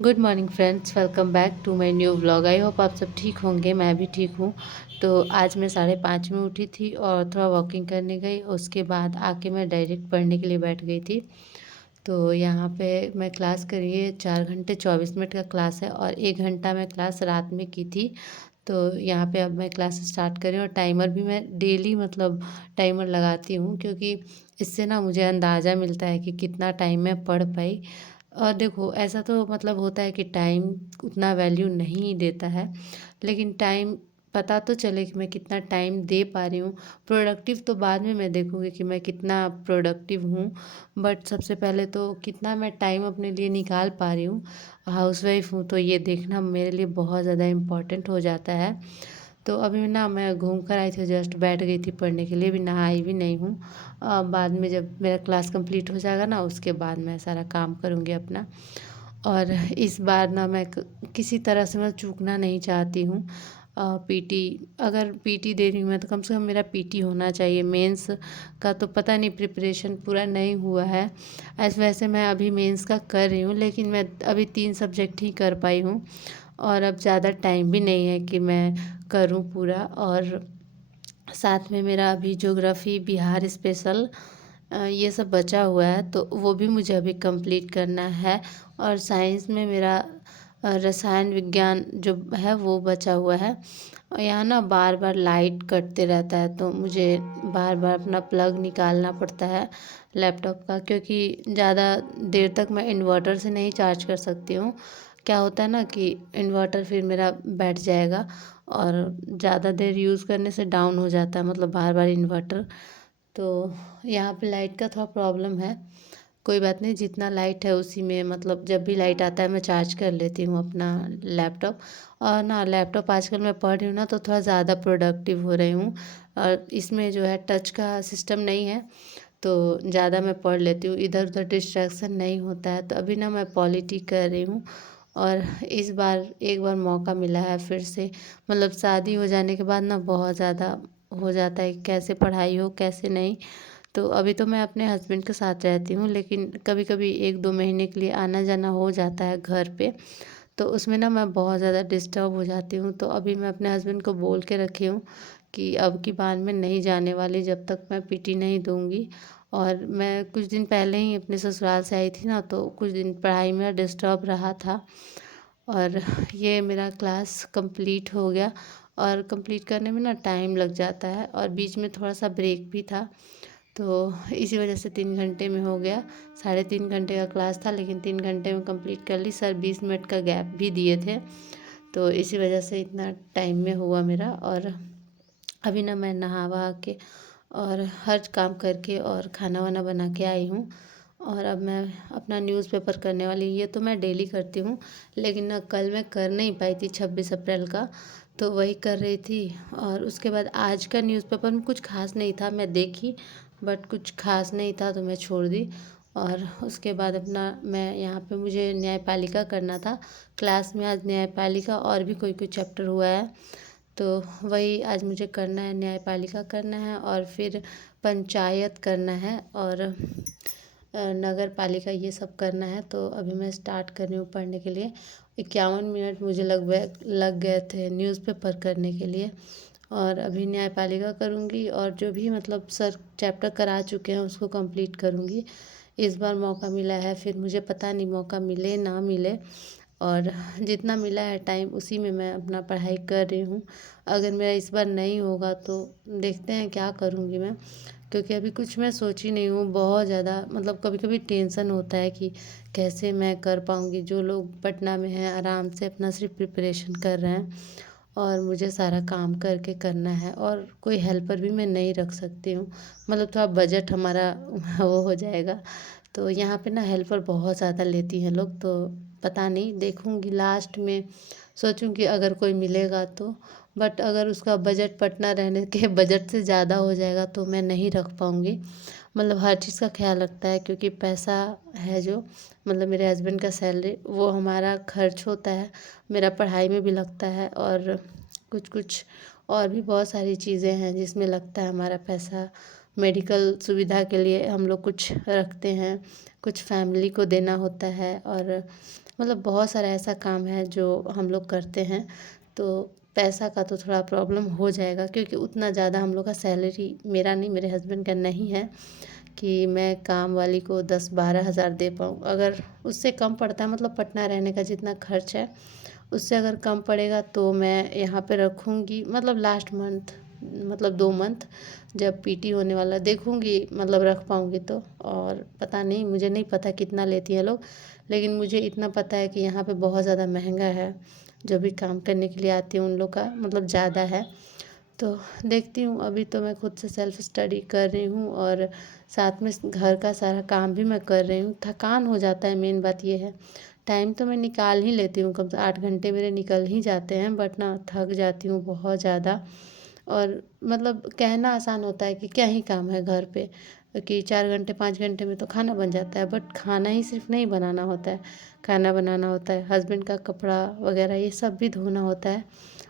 Good morning friends, welcome back to my new vlog. I hope आप सब ठीक होंगे। मैं भी ठीक हूँ। तो आज मैं 5:30 में उठी थी और थोड़ा वॉकिंग करने गई। उसके बाद आके मैं डायरेक्ट पढ़ने के लिए बैठ गई थी। तो यहाँ पे मैं क्लास करी 4 घंटे 24 मिनट का क्लास है और 1 घंटा मैं क्लास रात में की थी। तो यहाँ पे अब मैं क्लास स्टार्ट करी और टाइमर भी मैं डेली मतलब टाइमर लगाती हूँ, क्योंकि इससे ना मुझे अंदाज़ा मिलता है कि कितना टाइम मैं पढ़ पाई। और देखो, ऐसा तो मतलब होता है कि टाइम उतना वैल्यू नहीं देता है, लेकिन टाइम पता तो चले कि मैं कितना टाइम दे पा रही हूँ। प्रोडक्टिव तो बाद में मैं देखूँगी कि मैं कितना प्रोडक्टिव हूँ, बट सबसे पहले तो कितना मैं टाइम अपने लिए निकाल पा रही हूँ। हाउसवाइफ हूँ तो ये देखना मेरे लिए बहुत ज़्यादा इम्पोर्टेंट हो जाता है। तो अभी ना मैं घूम कर आई थी, जस्ट बैठ गई थी पढ़ने के लिए, अभी नहाई भी नहीं हूँ। बाद में जब मेरा क्लास कंप्लीट हो जाएगा ना, उसके बाद मैं सारा काम करूँगी अपना। और इस बार ना मैं किसी तरह से मैं चूकना नहीं चाहती हूँ। पीटी, अगर पीटी दे रही हूँ मैं तो कम से कम मेरा पीटी होना चाहिए। मेंस का तो पता नहीं, प्रिपरेशन पूरा नहीं हुआ है। ऐसे वैसे मैं अभी मेंस का कर रही हूँ, लेकिन मैं अभी 3 सब्जेक्ट ही कर पाई हूँ और अब ज़्यादा टाइम भी नहीं है कि मैं करूँ पूरा। और साथ में मेरा अभी ज्योग्राफी, बिहार स्पेशल, ये सब बचा हुआ है, तो वो भी मुझे अभी कंप्लीट करना है। और साइंस में मेरा रसायन विज्ञान जो है वो बचा हुआ है। और यहाँ ना बार बार लाइट कटते रहता है, तो मुझे बार बार अपना प्लग निकालना पड़ता है लैपटॉप का, क्योंकि ज़्यादा देर तक मैं इन्वर्टर से नहीं चार्ज कर सकती हूँ। क्या होता है ना कि इन्वर्टर फिर मेरा बैठ जाएगा और ज़्यादा देर यूज़ करने से डाउन हो जाता है, मतलब बार बार इन्वर्टर। तो यहाँ पे लाइट का थोड़ा प्रॉब्लम है। कोई बात नहीं, जितना लाइट है उसी में, मतलब जब भी लाइट आता है मैं चार्ज कर लेती हूँ अपना लैपटॉप। और ना लैपटॉप आजकल मैं पढ़ रही हूँ ना, तो थोड़ा ज़्यादा प्रोडक्टिव हो रही हूँ। और इसमें जो है टच का सिस्टम नहीं है, तो ज़्यादा मैं पढ़ लेती हूँ, इधर उधर डिस्ट्रैक्शन नहीं होता है। तो अभी ना मैं पॉलिटी कर रही हूँ और इस बार एक बार मौका मिला है फिर से। मतलब शादी हो जाने के बाद ना बहुत ज़्यादा हो जाता है कि कैसे पढ़ाई हो कैसे नहीं। तो अभी तो मैं अपने हस्बैंड के साथ रहती हूँ, लेकिन कभी कभी 1-2 महीने के लिए आना जाना हो जाता है घर पे। तो उसमें ना मैं बहुत ज़्यादा डिस्टर्ब हो जाती हूँ। तो अभी मैं अपने हस्बैंड को बोल के रखी हूँ कि अब की बार मैं नहीं जाने वाली जब तक मैं पीटी नहीं दूँगी। और मैं कुछ दिन पहले ही अपने ससुराल से आई थी ना, तो कुछ दिन पढ़ाई में डिस्टर्ब रहा था। और ये मेरा क्लास कंप्लीट हो गया। और कंप्लीट करने में ना टाइम लग जाता है और बीच में थोड़ा सा ब्रेक भी था, तो इसी वजह से 3 घंटे में हो गया। 3.5 घंटे का क्लास था, लेकिन 3 घंटे में कंप्लीट कर ली। सर 20 मिनट का गैप भी दिए थे, तो इसी वजह से इतना टाइम में हुआ मेरा। और अभी ना मैं नहा वहा के और हर काम करके और खाना वाना बना के आई हूँ। और अब मैं अपना न्यूज़पेपर करने वाली, ये तो मैं डेली करती हूँ, लेकिन ना कल मैं कर नहीं पाई थी 26 अप्रैल का, तो वही कर रही थी। और उसके बाद आज का न्यूज़पेपर में कुछ खास नहीं था, मैं देखी बट कुछ खास नहीं था तो मैं छोड़ दी। और उसके बाद अपना मैं यहाँ पे मुझे न्यायपालिका करना था क्लास में। आज न्यायपालिका और भी कोई कोई चैप्टर हुआ है, तो वही आज मुझे करना है। न्यायपालिका करना है और फिर पंचायत करना है और नगर पालिका, ये सब करना है। तो अभी मैं स्टार्ट कर रही हूँ पढ़ने के लिए। 51 मिनट मुझे लग गए थे न्यूज़पेपर करने के लिए। और अभी न्यायपालिका करूँगी और जो भी मतलब सर चैप्टर करा चुके हैं उसको कंप्लीट करूँगी। इस बार मौका मिला है, फिर मुझे पता नहीं मौका मिले ना मिले। और जितना मिला है टाइम उसी में मैं अपना पढ़ाई कर रही हूँ। अगर मेरा इस बार नहीं होगा तो देखते हैं क्या करूँगी मैं, क्योंकि अभी कुछ मैं सोची नहीं हूँ। बहुत ज़्यादा मतलब कभी कभी टेंशन होता है कि कैसे मैं कर पाऊँगी। जो लोग पटना में हैं आराम से अपना सिर्फ प्रिपरेशन कर रहे हैं, और मुझे सारा काम करके करना है और कोई हेल्पर भी मैं नहीं रख सकती हूँ। मतलब थोड़ा बजट हमारा वो हो जाएगा। तो यहाँ पे ना हेल्पर बहुत ज़्यादा लेती हैं लोग, तो पता नहीं, देखूँगी लास्ट में सोचूँगी अगर कोई मिलेगा तो। बट अगर उसका बजट पटना रहने के बजट से ज़्यादा हो जाएगा तो मैं नहीं रख पाऊँगी। मतलब हर चीज़ का ख्याल रखता है, क्योंकि पैसा है जो, मतलब मेरे हस्बैंड का सैलरी वो हमारा खर्च होता है, मेरा पढ़ाई में भी लगता है। और कुछ कुछ और भी बहुत सारी चीज़ें हैं जिसमें लगता है हमारा पैसा। मेडिकल सुविधा के लिए हम लोग कुछ रखते हैं, कुछ फैमिली को देना होता है। और मतलब बहुत सारा ऐसा काम है जो हम लोग करते हैं। तो पैसा का तो थोड़ा प्रॉब्लम हो जाएगा, क्योंकि उतना ज़्यादा हम लोग का सैलरी, मेरा नहीं मेरे हस्बैंड का नहीं है कि मैं काम वाली को 10-12 हज़ार दे पाऊँ। अगर उससे कम पड़ता है, मतलब पटना रहने का जितना खर्च है उससे अगर कम पड़ेगा तो मैं यहाँ पे रखूँगी, मतलब लास्ट मंथ, मतलब 2 मंथ जब पीटी होने वाला देखूँगी, मतलब रख पाऊँगी तो। और पता नहीं, मुझे नहीं पता कितना लेती हैं लोग, लेकिन मुझे इतना पता है कि यहाँ पे बहुत ज़्यादा महंगा है। जो भी काम करने के लिए आती है उन लोग का मतलब ज़्यादा है। तो देखती हूँ, अभी तो मैं खुद से सेल्फ स्टडी कर रही हूँ और साथ में घर का सारा काम भी मैं कर रही हूँ। थकान हो जाता है, मेन बात ये है। टाइम तो मैं निकाल ही लेती हूँ, कम से 8 घंटे मेरे निकल ही जाते हैं, बट ना थक जाती हूँ बहुत ज़्यादा। और मतलब कहना आसान होता है कि क्या ही काम है घर पे, कि 4 घंटे 5 घंटे में तो खाना बन जाता है, बट खाना ही सिर्फ नहीं बनाना होता है, खाना बनाना होता है, हस्बैंड का कपड़ा वगैरह ये सब भी धोना होता है।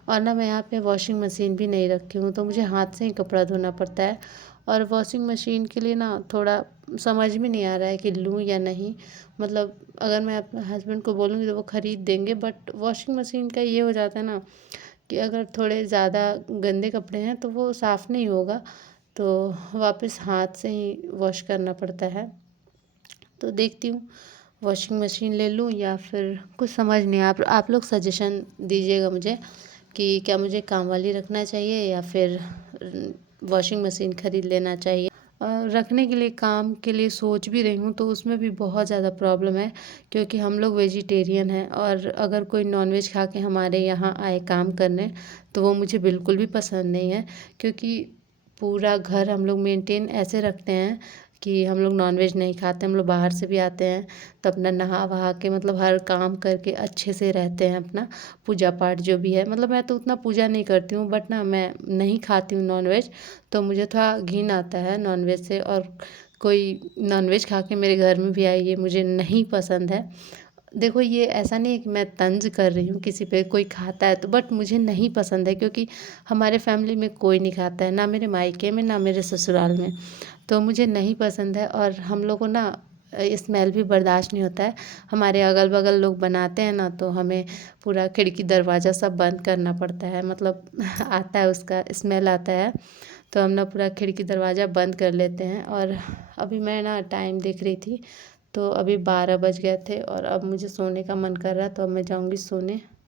और ना मैं यहाँ पे वॉशिंग मशीन भी नहीं रखी हूँ, तो मुझे हाथ से ही कपड़ा धोना पड़ता है। और वॉशिंग मशीन के लिए ना थोड़ा समझ में नहीं आ रहा है कि लूँ या नहीं। मतलब अगर मैं अपने हस्बैंड को बोलूँगी तो वो ख़रीद देंगे, बट वॉशिंग मशीन का ये हो जाता है ना कि अगर थोड़े ज़्यादा गंदे कपड़े हैं तो वो साफ़ नहीं होगा, तो वापस हाथ से ही वॉश करना पड़ता है। तो देखती हूँ वॉशिंग मशीन ले लूँ या फिर कुछ समझ नहीं, आप लोग सजेशन दीजिएगा मुझे कि क्या मुझे काम वाली रखना चाहिए या फिर वॉशिंग मशीन ख़रीद लेना चाहिए। रखने के लिए, काम के लिए सोच भी रही हूँ, तो उसमें भी बहुत ज़्यादा प्रॉब्लम है, क्योंकि हम लोग वेजिटेरियन हैं और अगर कोई नॉनवेज खा के हमारे यहाँ आए काम करने तो वो मुझे बिल्कुल भी पसंद नहीं है। क्योंकि पूरा घर हम लोग मेंटेन ऐसे रखते हैं कि हम लोग नॉनवेज नहीं खाते। हम लोग बाहर से भी आते हैं तो अपना नहा वहा के, मतलब हर काम करके अच्छे से रहते हैं, अपना पूजा पाठ जो भी है। मतलब मैं तो उतना पूजा नहीं करती हूँ, बट ना मैं नहीं खाती हूँ नॉनवेज, तो मुझे थोड़ा घिन आता है नॉनवेज से। और कोई नॉनवेज खा के मेरे घर में भी आई, ये मुझे नहीं पसंद है। देखो, ये ऐसा नहीं है कि मैं तंज कर रही हूँ किसी पे, कोई खाता है तो, बट मुझे नहीं पसंद है, क्योंकि हमारे फैमिली में कोई नहीं खाता है, ना मेरे मायके में ना मेरे ससुराल में। तो मुझे नहीं पसंद है और हम लोग को ना स्मेल भी बर्दाश्त नहीं होता है। हमारे अगल बगल लोग बनाते हैं ना, तो हमें पूरा खिड़की दरवाज़ा सब बंद करना पड़ता है, मतलब आता है, उसका स्मेल आता है। तो हम ना पूरा खिड़की दरवाज़ा बंद कर लेते हैं। और अभी मैं ना टाइम देख रही थी, तो अभी 12 बज गए थे और अब मुझे सोने का मन कर रहा है, तो अब मैं जाऊँगी सोने।